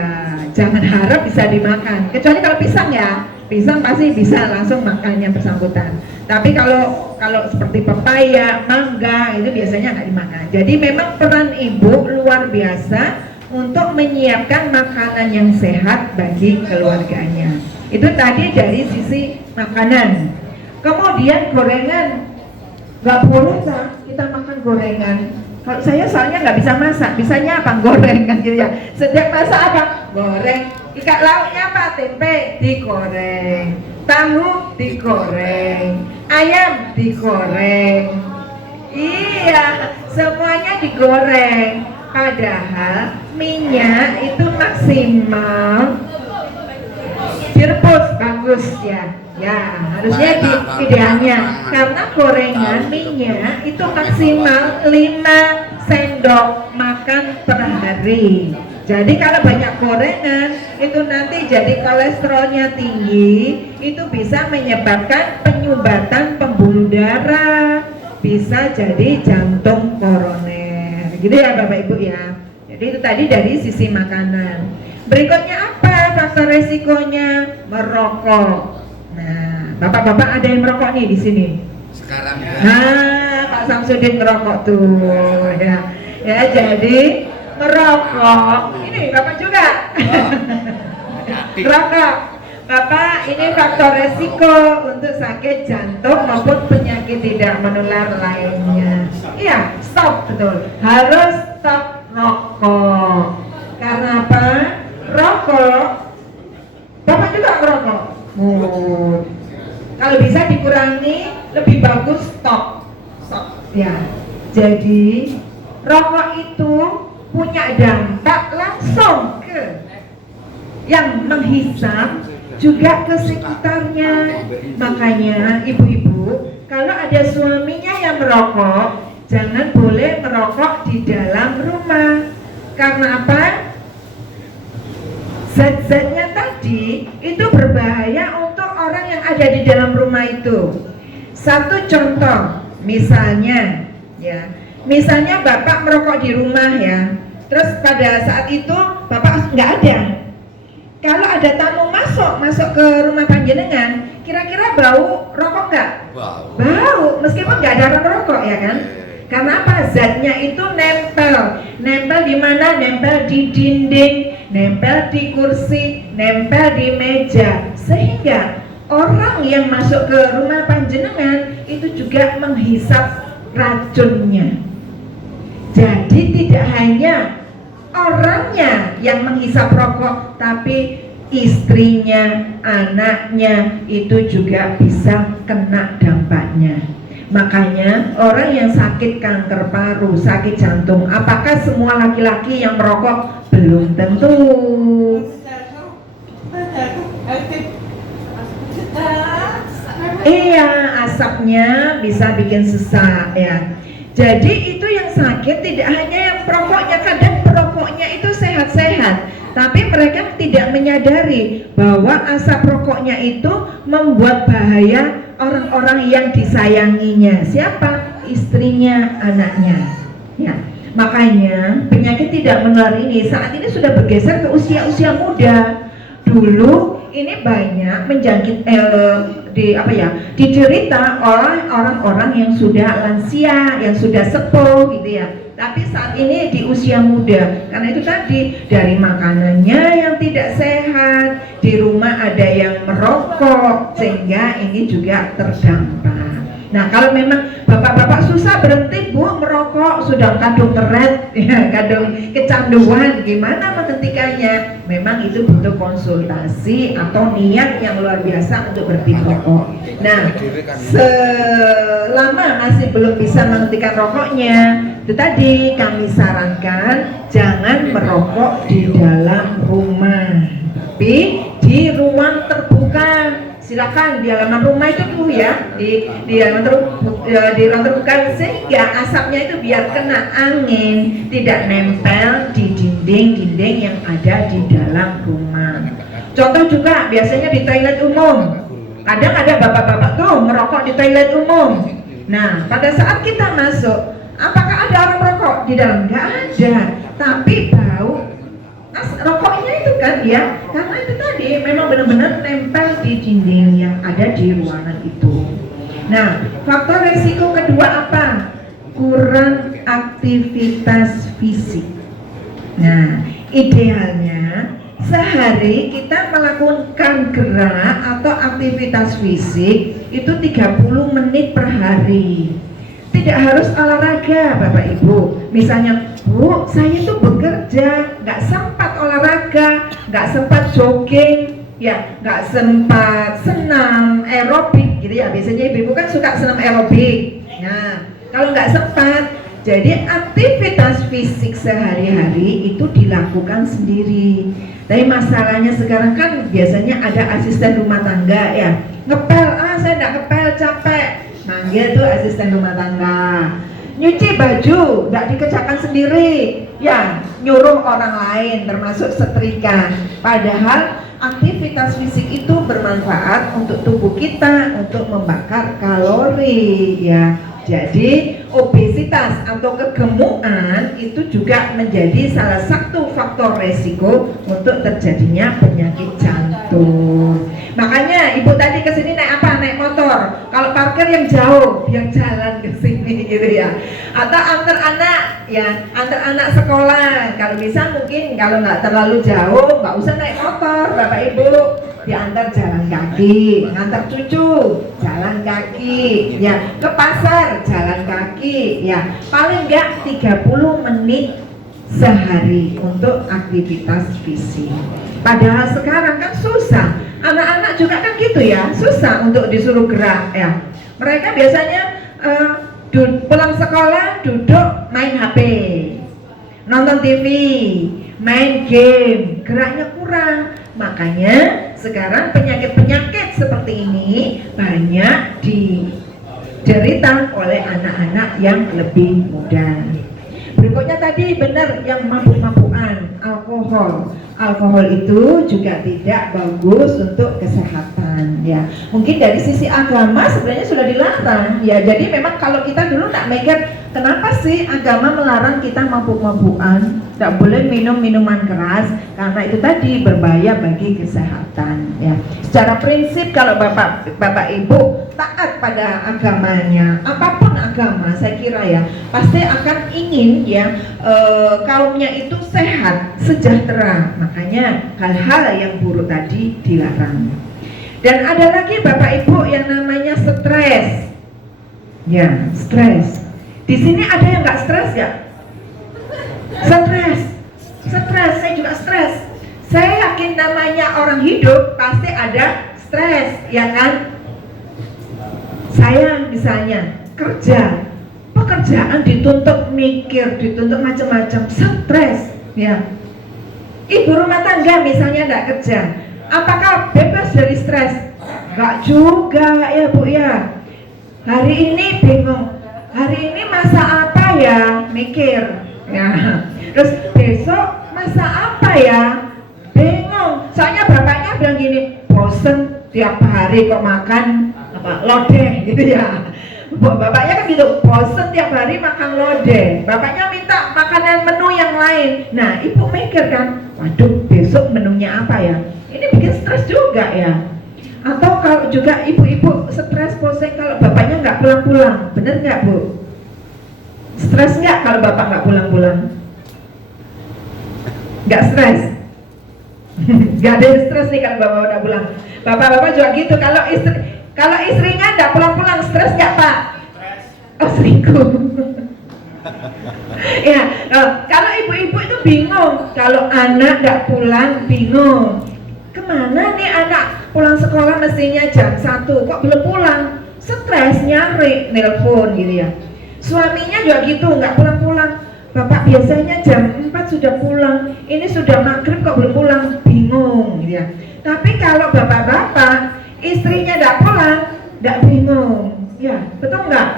jangan harap bisa dimakan. Kecuali kalau pisang ya, pisang pasti bisa langsung makan yang bersangkutan. Tapi kalau seperti pepaya, mangga itu biasanya nggak dimakan. Jadi memang peran ibu luar biasa untuk menyiapkan makanan yang sehat bagi keluarganya. Itu tadi dari sisi makanan. Kemudian gorengan, nggak boleh lah kita makan gorengan. Kalau saya soalnya nggak bisa masak, bisanya apa? Goreng kan gitu ya. Setiap masak apa? Goreng. Ikan lauknya apa? Tempe digoreng, tahu digoreng, ayam digoreng. Iya, semuanya digoreng. Padahal minyak itu maksimal direbus bagus ya. Ya, harusnya idealnya karena gorengan minyak itu maksimal 5 sendok makan per hari. Jadi kalau banyak gorengan itu nanti jadi kolesterolnya tinggi, itu bisa menyebabkan penyumbatan pembuluh darah, bisa jadi jantung koroner. Gitu ya Bapak Ibu ya. Jadi itu tadi dari sisi makanan. Berikutnya apa faktor resikonya? Merokok. Nah, bapak-bapak ada yang merokok nih di sini. Sekarang ya. Nah, Pak Samsudin ngerokok tuh, ya. Ya, jadi merokok. Ini bapak juga. Merokok. Bapak, ini faktor resiko untuk sakit jantung maupun penyakit tidak menular lainnya. Iya, stop betul. Harus stop rokok. Karena apa? Rokok. Bapak juga merokok. Kalau bisa dikurangi, lebih bagus stop ya. Jadi rokok itu punya dampak langsung ke yang menghisap juga ke sekitarnya. Makanya ibu-ibu, kalau ada suaminya yang merokok, jangan boleh merokok di dalam rumah. Karena apa? Zat-zatnya tadi itu berbahaya untuk orang yang ada di dalam rumah itu. Satu contoh, misalnya bapak merokok di rumah ya, terus pada saat itu bapak nggak ada. Kalau ada tamu masuk ke rumah panjenengan, kira-kira bau rokok nggak? Bau, meskipun nggak ada orang rokok ya kan? Karena apa? Zatnya itu nempel di mana? Nempel di dinding, nempel di kursi, nempel di meja, sehingga orang yang masuk ke rumah panjenengan itu juga menghisap racunnya. Jadi tidak hanya orangnya yang menghisap rokok, tapi istrinya, anaknya itu juga bisa kena dampaknya. Makanya orang yang sakit kanker paru, sakit jantung, apakah semua laki-laki yang merokok? Belum tentu. Iya, asapnya bisa bikin sesak ya. Jadi itu yang sakit tidak hanya yang perokoknya, kadang perokoknya itu sehat-sehat, tapi mereka tidak menyadari bahwa asap rokoknya itu membuat bahaya orang-orang yang disayanginya. Siapa? Istrinya, anaknya. Ya, makanya penyakit tidak menular ini saat ini sudah bergeser ke usia-usia muda. Dulu ini banyak menjangkit diderita oleh orang-orang yang sudah lansia, yang sudah sepuh gitu ya. Tapi saat ini di usia muda, karena itu tadi dari makanannya yang tidak sehat, di rumah ada yang merokok, sehingga ini juga terdampak. Nah, kalau memang bapak-bapak susah berhenti bu merokok, sudah kadung teret, ya, kadung kecanduan, gimana menghentikannya? Memang itu butuh konsultasi atau niat yang luar biasa untuk berhenti rokok. Nah, selama masih belum bisa menghentikan rokoknya, itu tadi kami sarankan jangan merokok di dalam rumah, tapi di ruang terbuka. Silakan di halaman rumah itu tuh ya, di ruang terbuka, sehingga asapnya itu biar kena angin, tidak nempel di dinding-dinding yang ada di dalam rumah. Contoh juga biasanya di toilet umum, kadang ada bapak-bapak tuh merokok di toilet umum. Nah, pada saat kita masuk, apakah ada orang merokok di dalam? Nggak ada, tapi bau rokoknya itu kan ya, karena itu tadi memang benar-benar nempel di dinding yang ada di ruangan itu. Nah, faktor resiko kedua apa? Kurang aktivitas fisik. Nah, idealnya sehari kita melakukan gerak atau aktivitas fisik itu 30 menit per hari. Tidak harus olahraga Bapak Ibu. Misalnya, Bu, saya tuh bekerja, nggak sempat olahraga, nggak sempat jogging, ya, nggak sempat senam aerobik gitu ya. Biasanya ibu-ibu kan suka senam aerobik. Nah, kalau nggak sempat, jadi aktivitas fisik sehari-hari itu dilakukan sendiri. Tapi masalahnya sekarang kan biasanya ada asisten rumah tangga ya. Ngepel, saya enggak ngepel, capek. Manggil tuh asisten rumah tangga. Nyuci baju, enggak dikerjakan sendiri. Ya, nyuruh orang lain termasuk setrika. Padahal aktivitas fisik itu bermanfaat untuk tubuh kita, untuk membakar kalori ya. Jadi obesitas atau kegemukan itu juga menjadi salah satu faktor resiko untuk terjadinya penyakit jantung. Makanya ibu tadi kesini naik apa? Naik motor. Kalau parkir yang jauh, biar jalan ke sini gitu ya. Atau antar anak ya, antar anak sekolah. Kalau bisa mungkin kalau nggak terlalu jauh, nggak usah naik motor, Bapak Ibu. Diantar jalan kaki, ngantar cucu jalan kaki, ya ke pasar jalan kaki, ya paling enggak 30 menit sehari untuk aktivitas fisik. Padahal sekarang kan susah, anak-anak juga kan gitu ya, susah untuk disuruh gerak ya. Mereka biasanya pulang sekolah duduk main HP, nonton TV, main game, geraknya kurang. Makanya sekarang penyakit-penyakit seperti ini banyak diderita oleh anak-anak yang lebih muda. Berikutnya tadi benar yang mabuk-mabukan, alkohol. Alkohol itu juga tidak bagus untuk kesehatan ya. Mungkin dari sisi agama sebenarnya sudah dilarang ya. Jadi memang kalau kita dulu tak mikir kenapa sih agama melarang kita mabuk-mabukan, tak boleh minum minuman keras karena itu tadi berbahaya bagi kesehatan ya. Secara prinsip kalau Bapak Ibu taat pada agamanya, apapun agama saya kira ya pasti akan ingin ya kaumnya itu sehat, sejahtera. Makanya hal-hal yang buruk tadi dilarang. Dan ada lagi Bapak Ibu yang namanya stres. Ya, stres. Di sini ada yang nggak stres ya? Stres, saya juga stres. Saya yakin namanya orang hidup pasti ada stres, ya kan? Saya misalnya kerja, pekerjaan dituntut mikir, dituntut macam-macam, stres, ya. Ibu rumah tangga misalnya tidak kerja, apakah bebas dari stres? Enggak juga ya Bu ya. Hari ini bingung, hari ini masa apa ya? Mikir, ya. Terus besok masa apa ya? Bingung. Soalnya bapaknya bilang gini, bosen tiap hari kok makan apa lodeh gitu ya. Bapaknya kan gitu, bosen tiap hari makan lodeh. Bapaknya minta makanan menu yang lain. Nah, ibu mikir kan, waduh besok menunya apa ya? Ini bikin stres juga ya. Atau kalau juga ibu-ibu stres pusing kalau bapaknya nggak pulang-pulang, bener nggak Bu? Stres nggak kalau bapak nggak pulang-pulang? Nggak stres? Nggak ada stres nih kalau bapak udah pulang. Bapak-bapak juga gitu, kalau istrinya nggak pulang-pulang stres nggak Pak? Oh selingkuh. Ya, kalau ibu-ibu itu bingung, kalau anak nggak pulang bingung. Kemana nih anak pulang sekolah mestinya jam 1 kok belum pulang? Stres, nyari, nelpon gitu ya. Suaminya juga gitu, nggak pulang-pulang. Bapak biasanya jam 4 sudah pulang, ini sudah maghrib kok belum pulang, bingung gitu ya. Tapi kalau bapak-bapak istrinya tidak pulang, tidak bingung, ya betul nggak?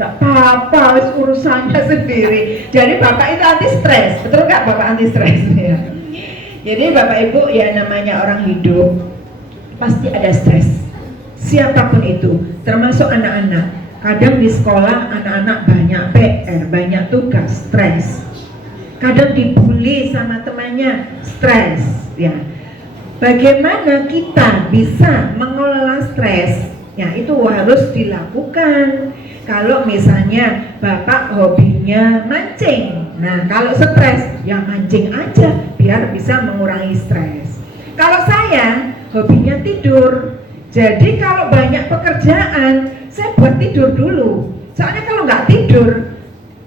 Nggak apa-apa, urusannya sendiri. Jadi bapak itu anti stres, betul nggak bapak anti stres? Ya. Jadi bapak ibu ya namanya orang hidup pasti ada stres. Siapapun itu, termasuk anak-anak. Kadang di sekolah anak-anak banyak PR, banyak tugas, stres. Kadang dibully sama temannya, stres. Ya. Bagaimana kita bisa mengelola stres? Ya itu harus dilakukan. Kalau misalnya bapak hobinya mancing, nah kalau stres ya mancing aja biar bisa mengurangi stres. Kalau saya hobinya tidur, jadi kalau banyak pekerjaan saya buat tidur dulu. Soalnya kalau nggak tidur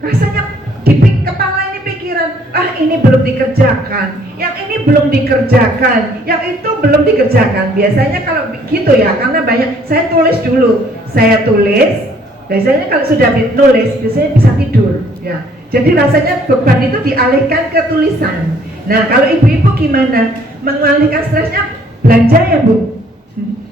rasanya di kepala ini pikiran, ini belum dikerjakan, yang ini belum dikerjakan, yang itu belum dikerjakan. Biasanya kalau gitu ya, karena banyak, saya tulis dulu, saya tulis. Biasanya kalau sudah nulis, biasanya bisa tidur ya. Jadi rasanya beban itu dialihkan ke tulisan. Nah kalau ibu-ibu gimana? Mengalihkan stresnya belanja ya Bu?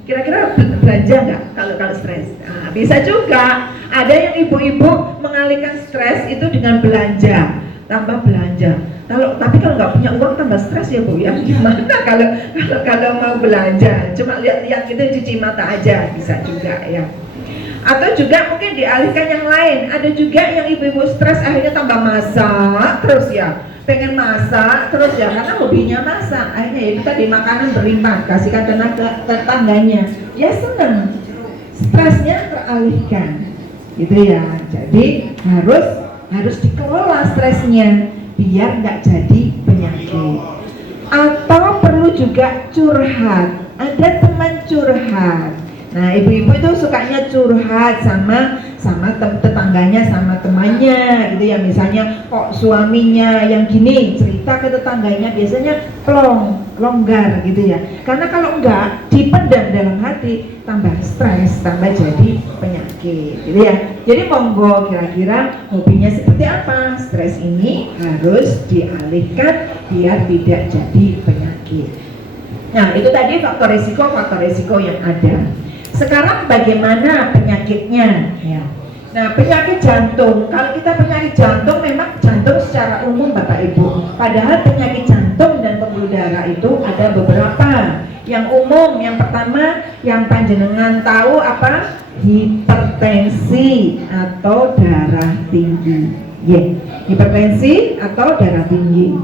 Kira-kira belanja nggak kalau stres? Nah, bisa juga. Ada yang ibu-ibu mengalihkan stres itu dengan belanja, tambah belanja. Tapi kalau nggak punya uang tambah stres ya Bu ya. Gimana kalau mau belanja? Cuma lihat-lihat gitu cuci mata aja bisa juga ya. Atau juga mungkin dialihkan yang lain. Ada juga yang ibu-ibu stres akhirnya tambah masak terus ya. Pengen masak terus ya karena hobinya masak. Akhirnya itu tadi makanan berlimpah, kasihkan tenaga tetangganya. Ya seneng. Stresnya teralihkan. Gitu ya. Jadi harus dikelola stresnya biar nggak jadi penyakit. Atau perlu juga curhat. Ada teman curhat. Nah, ibu-ibu itu sukanya curhat sama tetangganya, sama temannya gitu ya. Misalnya kok suaminya yang gini, cerita ke tetangganya biasanya longgar gitu ya. Karena kalau enggak dipendam dalam hati, tambah stres, tambah jadi penyakit gitu ya. Jadi monggo kira-kira hobinya seperti apa? Stres ini harus dialihkan biar tidak jadi penyakit. Nah, itu tadi faktor resiko yang ada. Sekarang bagaimana penyakitnya? Ya. Nah, penyakit jantung. Kalau kita penyakit jantung, memang jantung secara umum Bapak Ibu. Padahal penyakit jantung dan pembuluh darah itu ada beberapa. Yang umum, yang pertama, yang panjenengan tahu apa? Hipertensi atau darah tinggi. Ya, hipertensi atau darah tinggi.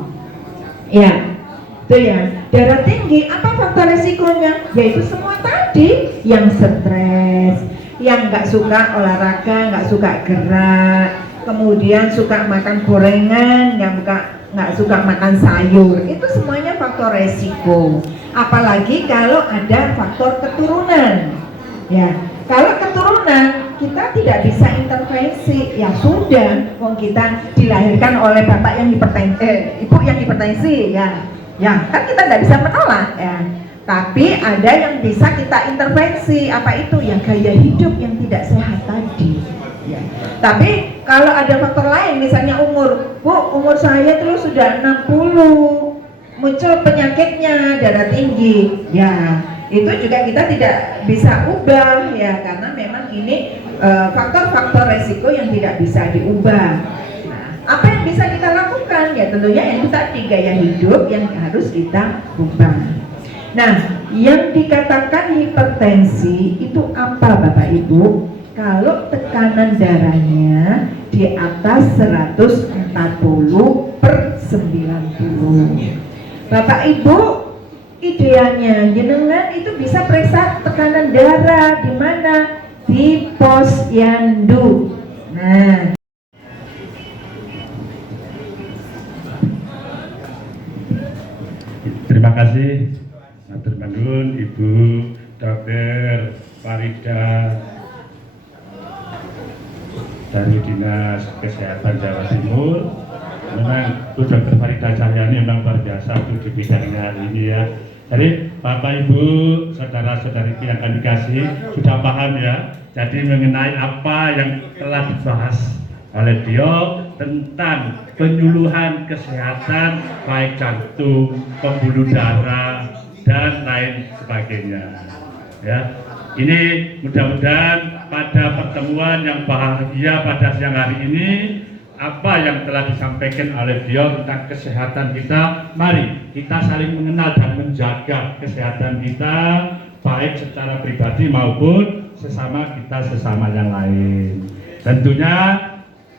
Ya. Itu ya, darah tinggi, apa faktor resikonya? Yaitu semua tadi, yang stres, yang nggak suka olahraga, nggak suka gerak, kemudian suka makan gorengan, nggak suka makan sayur, itu semuanya faktor resiko. Apalagi kalau ada faktor keturunan, ya. Kalau keturunan kita tidak bisa intervensi, ya sudah, wong kita dilahirkan oleh bapak yang ibu yang hipertensi, ya. Ya, kan kita nggak bisa menolak ya. Tapi ada yang bisa kita intervensi, apa itu? Yang gaya hidup yang tidak sehat tadi. Ya. Tapi kalau ada faktor lain, misalnya umur, Bu, umur saya terus sudah 60, muncul penyakitnya darah tinggi. Ya, itu juga kita tidak bisa ubah ya, karena memang ini faktor-faktor resiko yang tidak bisa diubah. Apa yang bisa kita lakukan? Ya tentunya yang tadi gaya hidup yang harus kita ubah. Nah, yang dikatakan hipertensi itu apa Bapak Ibu? Kalau tekanan darahnya di atas 140/90. Bapak Ibu, idealnya jenengan itu bisa periksa tekanan darah di mana? Di posyandu. Nah, terima kasih Matur Nuwun Ibu Dr. Farida dari Dinas Kesehatan Jawa Timur. Memang Bu Dr. Farida Cahyani memang luar biasa di bidangnya hari ini ya. Jadi Bapak Ibu, saudara-saudari yang kami kasih sudah paham ya. Jadi mengenai apa yang telah dibahas oleh beliau tentang penyuluhan kesehatan baik jantung, pembuluh darah dan lain sebagainya. Ya, ini mudah-mudahan pada pertemuan yang bahagia pada siang hari ini apa yang telah disampaikan oleh beliau tentang kesehatan kita, mari kita saling mengenal dan menjaga kesehatan kita baik secara pribadi maupun sesama yang lain. Tentunya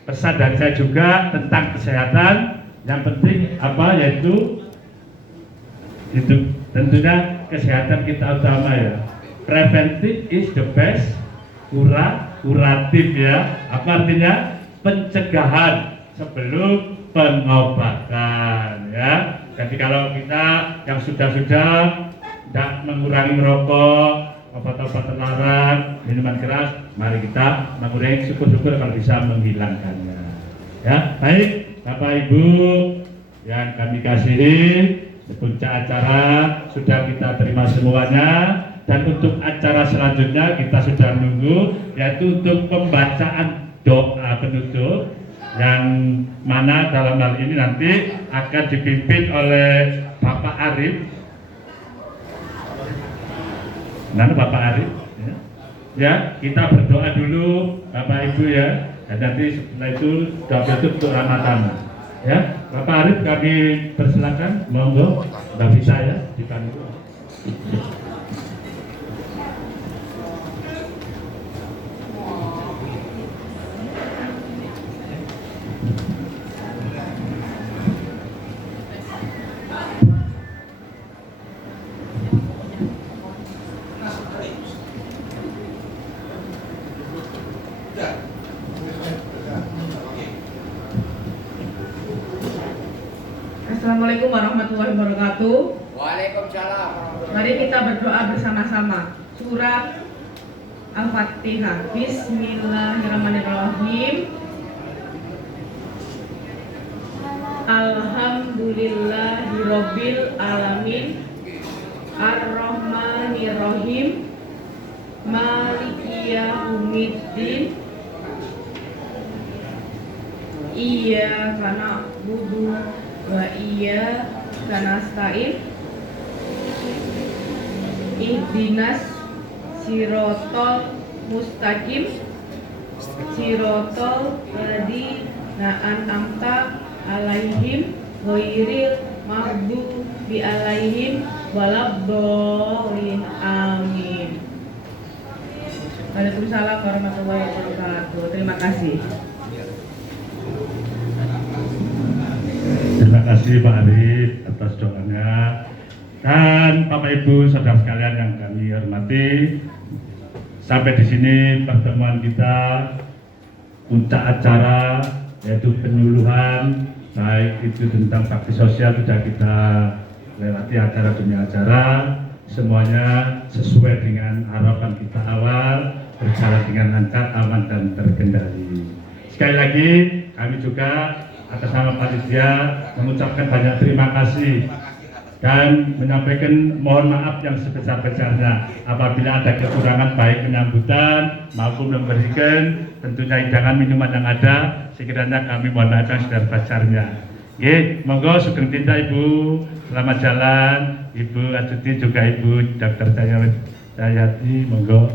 pesan dari saya juga tentang kesehatan yang penting apa yaitu itu tentunya kesehatan kita utama ya. Preventive is the best, kuratif ya. Apa artinya? Pencegahan sebelum pengobatan ya. Jadi kalau kita yang sudah tidak mengurangi merokok, obat-obat terlarang, minuman keras, mari kita mengurangi, syukur-syukur kalau bisa menghilangkannya. Ya, baik Bapak Ibu yang kami kasihi, puncak acara sudah kita terima semuanya, dan untuk acara selanjutnya kita sudah menunggu, yaitu untuk pembacaan doa penutup yang mana dalam hal ini nanti akan dipimpin oleh Bapak Arif. Nah, Bapak Arif, ya kita berdoa dulu Bapak Ibu ya, dan nanti setelah itu doa itu untuk Ramadan. Ya, Bapak Arif kami persilakan, monggo Mbak Visa ya dipandu. Assalamualaikum warahmatullahi wabarakatuh. Waalaikumsalam. Mari kita berdoa bersama-sama. Surat Al-Fatihah. Bismillahirrahmanirrahim. Alhamdulillahirabbil alamin. Ar-Rahmanirrahim. Maliki yaumiddin. Iyyaka na'budu wa iyyaka nasta'in. Ihdinas siratal mustaqim. Siratal ladzina an'amta alaihim ghairil maghdubi alaihim waladdallin. Amin. Waalaikumsalam warahmatullahi wabarakatuh. Terima kasih. Terima kasih Pak Arif atas doanya. Dan Bapak Ibu saudara sekalian yang kami hormati, sampai di sini pertemuan kita, puncak acara yaitu penyuluhan, baik itu tentang bakti sosial sudah kita lewati acara demi acara, semuanya sesuai dengan harapan kita awal, berjalan dengan lancar, aman dan terkendali. Sekali lagi kami juga atas nama panitia mengucapkan banyak terima kasih dan menyampaikan mohon maaf yang sebesar-besarnya apabila ada kekurangan baik penyambutan maupun memberikan tentunya hidangan minuman yang ada, sekiranya kami mohon maaf yang sebesar-besarnya. Oke, monggo sugeng tindak Ibu, selamat jalan Ibu Astuti juga Ibu Dr. Jayati, monggo.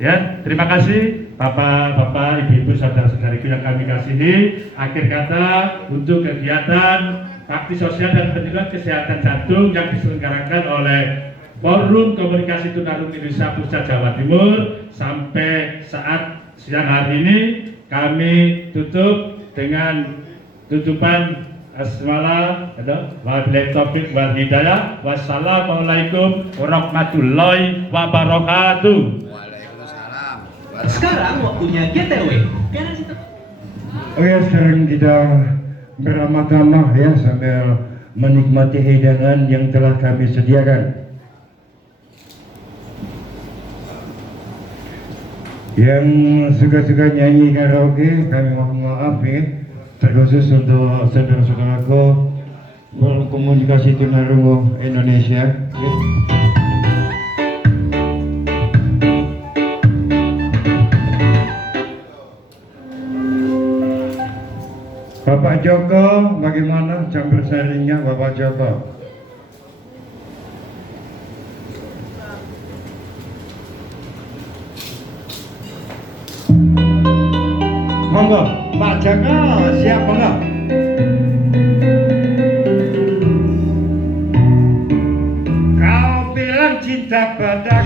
Ya, terima kasih Bapak-bapak, Ibu-ibu, saudara-saudariku yang kami kasihi. Akhir kata untuk kegiatan bakti sosial dan penyuluhan kesehatan jantung yang diselenggarakan oleh Forum Komunikasi Tunarungu Indonesia Pusat Jawa Timur sampai saat siang hari ini kami tutup dengan tutupan Asmala, wabillahi taufiq wal hidayah. Wassalamualaikum warahmatullahi wabarakatuh. Sekarang waktunya GTW. Oke, sekarang kita beramah-tamah ya sambil menikmati hidangan yang telah kami sediakan. Yang suka-suka nyanyi karaoke kami mohon maaf ya, terkhusus untuk saudara-saudaraku Forum Komunikasi Tunarungu Indonesia ya. Bapak Joko, bagaimana campur sarinya Bapak Joko? Monggo, Pak Joko, siap monggo. Kau bilang cinta pada